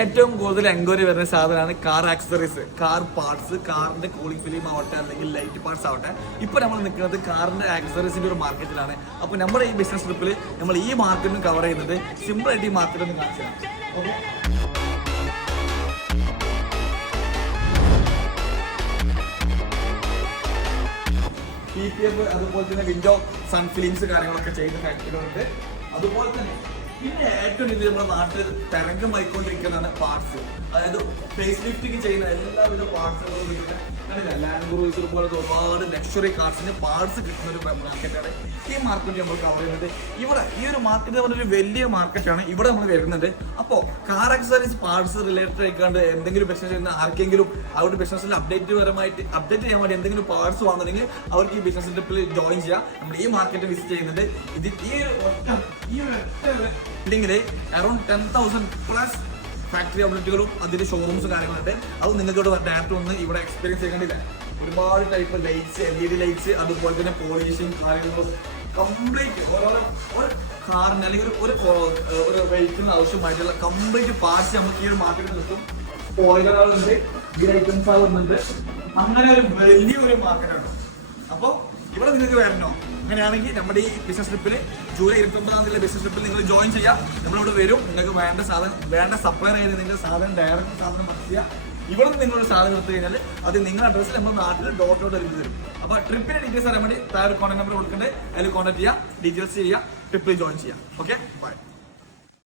ഏറ്റവും കൂടുതൽ എൻക്വയറി വരുന്ന സാധനമാണ് കാർ ആക്സസറീസ്, കാർ പാർട്സ്, കാറിന്റെ കൂളിംഗ് ഫിലിം ആവട്ടെ അല്ലെങ്കിൽ ലൈറ്റ് പാർട്സ് ആവട്ടെ. ഇപ്പൊ നമ്മൾ നിൽക്കുന്നത് കാറിന്റെ ആക്സസറീസിന്റെ ഒരു മാർക്കറ്റിലാണ്. അപ്പോൾ നമ്മുടെ ഈ ബിസിനസ് ട്രിപ്പിൽ നമ്മൾ ഈ മാർക്കറ്റിനും കവർ ചെയ്യുന്നത്. സിമ്പിൾ ആയിട്ട് ഈ മാർക്കറ്റ് ഒന്ന് കാണിച്ചു തരാം. ഓക്കെ, PPF അതുപോലെ തന്നെ വിൻഡോ സൺ ഫിലിംസ് കാര്യങ്ങളൊക്കെ ചെയ്യുന്ന ഫാക്ടറികളുണ്ട്. അതുപോലെ തന്നെ പിന്നെ ഏറ്റവും ഇത് നമ്മുടെ നാട്ടിൽ തരംഗമായിക്കൊണ്ടിരിക്കുന്നതാണ് പാർട്സ്. അതായത് ഫേസ് ലിഫ്റ്റിംഗ് ചെയ്യുന്ന എല്ലാവിധ പാർട്സുകളും ലാൻഡ് ക്രൂസർ പോലത്തെ ഒരുപാട് ലക്ഷറി കാർസിന് പാർട്സ് കിട്ടുന്ന ഒരു മാർക്കറ്റാണ് ഈ മാർക്കറ്റ് നമ്മൾ കവർ ചെയ്യുന്നത്. ഇവിടെ ഈ ഒരു മാർക്കറ്റ് പറഞ്ഞൊരു വലിയ മാർക്കറ്റാണ്. ഇവിടെ നമ്മൾ വരുന്നുണ്ട്. അപ്പോൾ കാർ ആക്സസറീസ് പാർട്സ് റിലേറ്റഡ് ആയിക്കാണ്ട് എന്തെങ്കിലും ബിസിനസ് ചെയ്യുന്ന ആർക്കെങ്കിലും അവരുടെ ബിസിനസ്സിൽ അപ്ഡേറ്റ് ചെയ്യാൻ വേണ്ടി എന്തെങ്കിലും പാർട്സ് വാങ്ങണമെങ്കിൽ അവർക്ക് ഈ ബിസിനസ് ട്രിപ്പിൽ ജോയിൻ ചെയ്യാം. നമ്മൾ ഈ മാർക്കറ്റ് വിസിറ്റ് ചെയ്യുന്നത്. ഇത് ഈ ഒരു ബിൽഡിങ്ങില് അറൌണ്ട് 10,000+ ഫാക്ടറി ഔട്ട്ലെറ്റുകളും അതിന്റെ ഷോറൂംസും കാര്യങ്ങളുണ്ട്. അത് നിങ്ങൾക്ക് ഇവിടെ ഡയറക്റ്റ് ഒന്ന് ഇവിടെ എക്സ്പീരിയൻസ് ചെയ്യേണ്ടില്ല. ഒരുപാട് ടൈപ്പ് ലൈറ്റ്സ്, LED ലൈറ്റ്സ്, അതുപോലെ തന്നെ പോളിഷിങ് കാര്യങ്ങളും കംപ്ലീറ്റ് ഓരോരോ കാറിന് അല്ലെങ്കിൽ ഒരു വെഹിക്കിളിന് ആവശ്യമായിട്ടുള്ള കംപ്ലീറ്റ് പാർട്സ് നമുക്ക് ഈ ഒരു മാർക്കറ്റിൽ കിട്ടും. സ്പോയിലറുകളുണ്ട്, ഈ ഐറ്റംസ് ആവുന്നുണ്ട്. അങ്ങനെ ഒരു വലിയൊരു മാർക്കറ്റാണ്. അപ്പോൾ ഇവിടെ നിങ്ങൾക്ക് വരണോ? അങ്ങനെയാണെങ്കിൽ നമ്മുടെ ഈ ബിസിനസ് ട്രിപ്പിൽ ജൂലൈ 29 ബിസിനസ് ട്രിപ്പിൽ നിങ്ങൾ ജോയിൻ ചെയ്യാം. നമ്മളിവിടെ വരും. നിങ്ങൾക്ക് വേണ്ട സപ്ലയർ ആയിട്ട് നിങ്ങൾ ഡയറക്റ്റ് സാധനം പർച്ചേസ് ചെയ്യാം. ഇവിടെ നിന്ന് നിങ്ങളൊരു സാധനം എടുത്തു കഴിഞ്ഞാൽ അത് നിങ്ങളുടെ അഡ്രസ്സിൽ നമ്മുടെ നാട്ടിൽ ഡോട്ടിലോട്ട് എടുത്ത് തരും. അപ്പോൾ ട്രിപ്പിന്റെ ഡീറ്റെയിൽസ് അറിയാൻ വേണ്ടി താഴെ കോൺടാക്ട് നമ്പർ കൊടുക്കണ്ടേ, അതിൽ കോൺടാക്ട് ചെയ്യാം, ഡീറ്റെയിൽസ് ചെയ്യാം, ട്രിപ്പിൽ ജോയിൻ ചെയ്യാം. Okay, by.